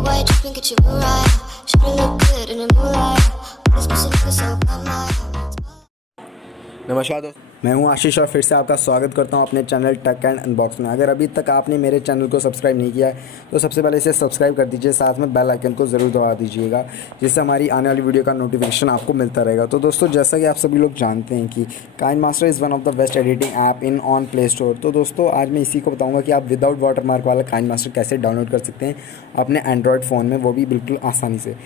your white dress and get you right. Should've looked good in the moonlight. This pussy looking so good, नमस्कार दोस्तों, मैं हूं आशीष और फिर से आपका स्वागत करता हूं अपने चैनल टक एंड अनबॉक्स में। अगर अभी तक आपने मेरे चैनल को सब्सक्राइब नहीं किया है तो सबसे पहले इसे सब्सक्राइब कर दीजिए, साथ में बेल आइकन को ज़रूर दबा दीजिएगा जिससे हमारी आने वाली वीडियो का नोटिफिकेशन आपको मिलता रहेगा। तो दोस्तों, जैसा कि आप सभी लोग जानते हैं कि KineMaster is one of the best editing app in on play store. तो दोस्तों, आज मैं इसी को बताऊँगा कि आप विदाउट वाटरमार्क वाला काइनमास्टर कैसे डाउनलोड कर सकते हैं अपने एंड्रॉयड फ़ोन में, वो भी बिल्कुल आसानी से।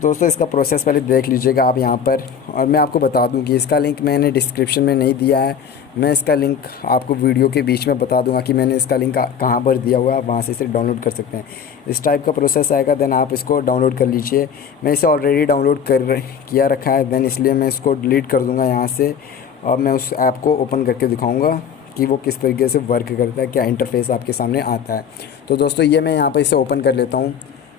दोस्तों, इसका प्रोसेस पहले देख लीजिएगा आप यहाँ पर, और मैं आपको बता दूं कि इसका लिंक मैंने डिस्क्रिप्शन में नहीं दिया है। मैं इसका लिंक आपको वीडियो के बीच में बता दूंगा कि मैंने इसका लिंक कहाँ पर दिया हुआ है, आप वहाँ से इसे डाउनलोड कर सकते हैं। इस टाइप का प्रोसेस आएगा, देन आप इसको डाउनलोड कर लीजिए। मैं इसे ऑलरेडी डाउनलोड किया रखा है, देन इसलिए मैं इसको डिलीट कर दूँगा यहाँ से, और मैं उस ऐप को ओपन करके दिखाऊँगा कि वो किस तरीके से वर्क करता है, क्या इंटरफेस आपके सामने आता है। तो दोस्तों, ये मैं यहाँ पर इसे ओपन कर लेता हूँ।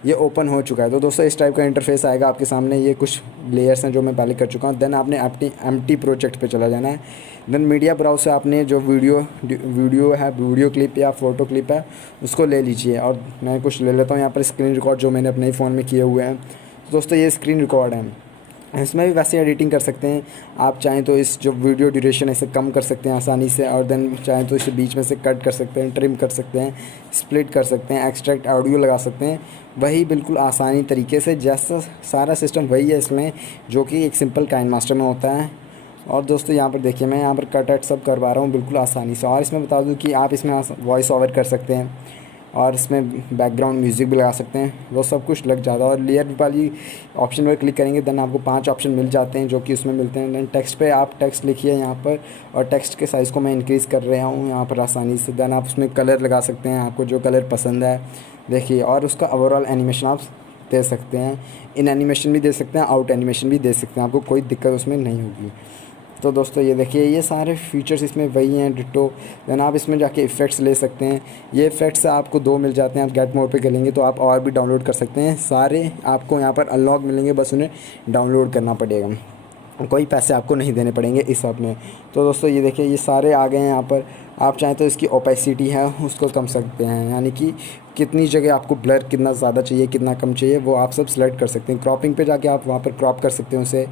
ये ओपन हो चुका है। तो दोस्तों, इस टाइप का इंटरफेस आएगा आपके सामने। ये कुछ लेयर्स हैं जो मैं पहले कर चुका हूँ। देन आपने एम्प्टी प्रोजेक्ट पे चला जाना है। देन मीडिया ब्राउज से आपने जो वीडियो क्लिप या फ़ोटो क्लिप है उसको ले लीजिए, और मैं कुछ ले लेता हूँ यहाँ पर स्क्रीन रिकॉर्ड जो मैंने अपने फ़ोन में किए हुए हैं। तो दोस्तों, ये स्क्रीन रिकॉर्ड है। इसमें भी वैसे एडिटिंग कर सकते हैं। आप चाहें तो इस जो वीडियो ड्यूरेशन है इसे कम कर सकते हैं आसानी से, और देन चाहें तो इसे बीच में से कट कर सकते हैं, ट्रिम कर सकते हैं, स्प्लिट कर सकते हैं, एक्सट्रैक्ट ऑडियो लगा सकते हैं। वही बिल्कुल आसानी तरीके से, जैसा सारा सिस्टम वही है इसमें जो कि एक सिंपल काइनमास्टर में होता है। और दोस्तों, यहाँ पर देखिए, मैं यहाँ पर कट सब करवा रहा हूँ बिल्कुल आसानी से। और इसमें बता दूँ कि आप इसमें वॉइस ओवर कर सकते हैं, और इसमें बैकग्राउंड म्यूज़िक भी लगा सकते हैं, वो सब कुछ लग जाता है। और लेयर वाली ऑप्शन पर क्लिक करेंगे, देन आपको 5 ऑप्शन मिल जाते हैं जो कि उसमें मिलते हैं। देन टेक्स्ट पे आप टेक्स्ट लिखिए यहाँ पर, और टेक्स्ट के साइज़ को मैं इंक्रीज़ कर रहा हूँ यहाँ पर आसानी से। देन आप उसमें कलर लगा सकते हैं, आपको जो कलर पसंद है देखिए, और उसका ओवरऑल एनिमेशन आप दे सकते हैं। इन एनिमेशन भी दे सकते हैं, आउट एनिमेशन भी दे सकते हैं, आपको कोई दिक्कत उसमें नहीं होगी। तो दोस्तों, ये देखिए, ये सारे फीचर्स इसमें वही हैं डिट्टो। देन आप इसमें जाके इफ़ेक्ट्स ले सकते हैं। ये इफ़ेक्ट्स आपको 2 मिल जाते हैं। आप गेट मोड पे करेंगे तो आप और भी डाउनलोड कर सकते हैं। सारे आपको यहाँ पर अनलॉक मिलेंगे, बस उन्हें डाउनलोड करना पड़ेगा, कोई पैसे आपको नहीं देने पड़ेंगे इस ऐप में। तो दोस्तों, ये देखिए, ये सारे आ गए हैं यहाँ पर। आप चाहें तो इसकी ओपेसिटी है उसको कम सकते हैं, यानी कि कितनी जगह आपको ब्लर कितना ज़्यादा चाहिए, कितना कम चाहिए, वो आप सब सिलेक्ट कर सकते हैं। क्रॉपिंग पे जाके आप वहाँ पर क्रॉप कर सकते हैं उसे,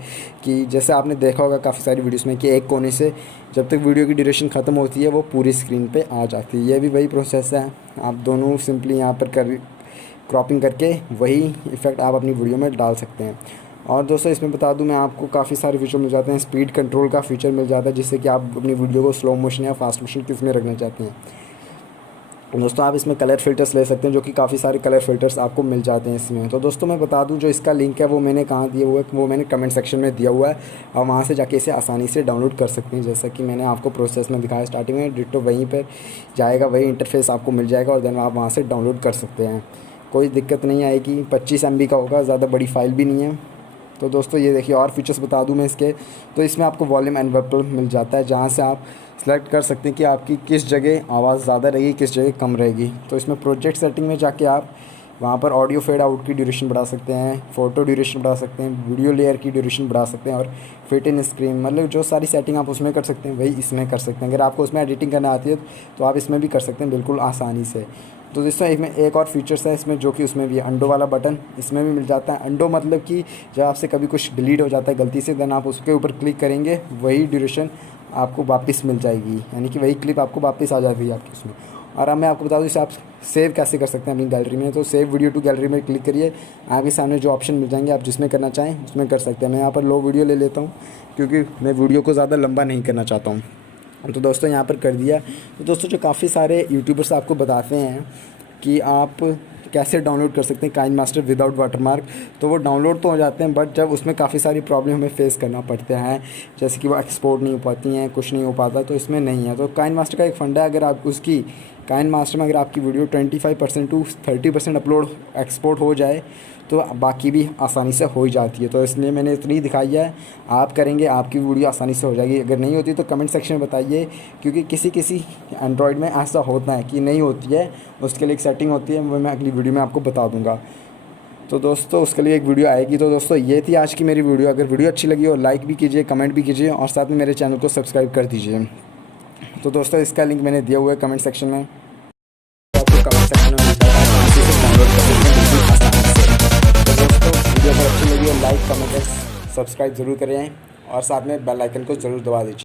कि जैसे आपने देखा होगा काफ़ी सारी वीडियोस में कि एक कोने से जब तक वीडियो की ड्यूरेशन ख़त्म होती है वो पूरी स्क्रीन पे आ जाती है। ये भी वही प्रोसेस है। आप दोनों सिंपली यहाँ पर क्रॉपिंग करके वही इफ़ेक्ट आप अपनी वीडियो में डाल सकते हैं। और दोस्तों, इसमें बता दूं मैं आपको, काफ़ी सारे फीचर मिल जाते हैं। स्पीड कंट्रोल का फीचर मिल जाता है, जिससे कि आप अपनी वीडियो को स्लो मोशन या फास्ट मोशन किस में रखना चाहते हैं। दोस्तों, आप इसमें कलर फ़िल्टर्स ले सकते हैं, जो कि काफ़ी सारे कलर फ़िल्टर्स आपको मिल जाते हैं इसमें। तो दोस्तों, मैं बता दूं, जो इसका लिंक है वो मैंने कहाँ दिया हुआ है, वो मैंने कमेंट सेक्शन में दिया हुआ है, और वहाँ से जाके इसे आसानी से डाउनलोड कर सकते हैं। जैसा कि मैंने आपको प्रोसेस में दिखाया स्टार्टिंग में, डिट्टो वहीं पर जाएगा, वही इंटरफेस आपको मिल जाएगा, और देन आप वहाँ से डाउनलोड कर सकते हैं। कोई दिक्कत नहीं आएगी। 25 MB का होगा, ज़्यादा बड़ी फ़ाइल भी नहीं है। तो दोस्तों, ये देखिए, और फीचर्स बता दूं मैं इसके। तो इसमें आपको वॉल्यूम एनवेलप मिल जाता है, जहां से आप सेलेक्ट कर सकते हैं कि आपकी किस जगह आवाज़ ज़्यादा रहेगी, किस जगह कम रहेगी। तो इसमें प्रोजेक्ट सेटिंग में जाके आप वहाँ पर ऑडियो फेड आउट की ड्यूरेशन बढ़ा सकते हैं, फ़ोटो ड्यूरेशन बढ़ा सकते हैं, वीडियो लेयर की ड्यूरेशन बढ़ा सकते हैं, और फिट इन स्क्रीन, मतलब जो सारी सेटिंग आप उसमें कर सकते हैं वही इसमें कर सकते हैं। अगर आपको उसमें एडिटिंग करना आती है तो आप इसमें भी कर सकते हैं बिल्कुल आसानी से। तो दोस्तों, इसमें एक और फीचर्स है इसमें, जो कि उसमें भी अंडो वाला बटन इसमें भी मिल जाता है। अंडो मतलब कि जब आपसे कभी कुछ डिलीट हो जाता है गलती से, देन आप उसके ऊपर क्लिक करेंगे, वही ड्यूरेशन आपको वापस मिल जाएगी, यानी कि वही क्लिप आपको वापस आ जाती है आपकी उसमें। और अब मैं आपको बता दूँ इसे आप सेव कैसे कर सकते हैं अपनी गैलरी में। तो सेव वीडियो टू गैलरी में क्लिक करिए, आपके सामने जो ऑप्शन मिल जाएंगे, आप जिसमें करना चाहें उसमें कर सकते हैं। मैं यहाँ पर लो वीडियो ले लेता हूँ, क्योंकि मैं वीडियो को ज़्यादा लंबा नहीं करना चाहता हूँ। तो दोस्तों, यहाँ पर कर दिया। तो दोस्तों, जो काफ़ी सारे यूट्यूबर्स आपको बताते हैं कि आप कैसे डाउनलोड कर सकते हैं काइनमास्टर विदाउट वाटरमार्क, तो वो डाउनलोड तो हो जाते हैं, बट जब उसमें काफ़ी सारी प्रॉब्लम हमें फेस करना पड़ते हैं, जैसे कि वो एक्सपोर्ट नहीं हो पाती हैं, कुछ नहीं हो पाता, तो इसमें नहीं है। तो काइनमास्टर का एक फंडा है, अगर आप उसकी काइनमास्टर में अगर आपकी वीडियो 25% टू 30% अपलोड एक्सपोर्ट हो जाए तो बाकी भी आसानी से हो ही जाती है। तो इसलिए मैंने इतनी दिखाई है, आप करेंगे आपकी वीडियो आसानी से हो जाएगी। अगर नहीं होती तो कमेंट सेक्शन में बताइए, क्योंकि किसी किसी एंड्रॉयड में ऐसा होता है कि नहीं होती है, उसके लिए एक सेटिंग होती है, वो मैं अगली वीडियो में आपको बता दूँगा। तो दोस्तों, उसके लिए एक वीडियो आएगी। तो दोस्तों, ये थी आज की मेरी वीडियो। अगर वीडियो अच्छी लगी हो लाइक भी कीजिए, कमेंट भी कीजिए, और साथ में मेरे चैनल को सब्सक्राइब कर दीजिए। तो दोस्तों, इसका लिंक मैंने दिया हुआ है कमेंट सेक्शन में, आपको कमेंट सेक्शन में डाउनलोड कर सकते हैं। कमेंट सब्सक्राइब ज़रूर करें और साथ में बेल आइकन को ज़रूर दबा दीजिए।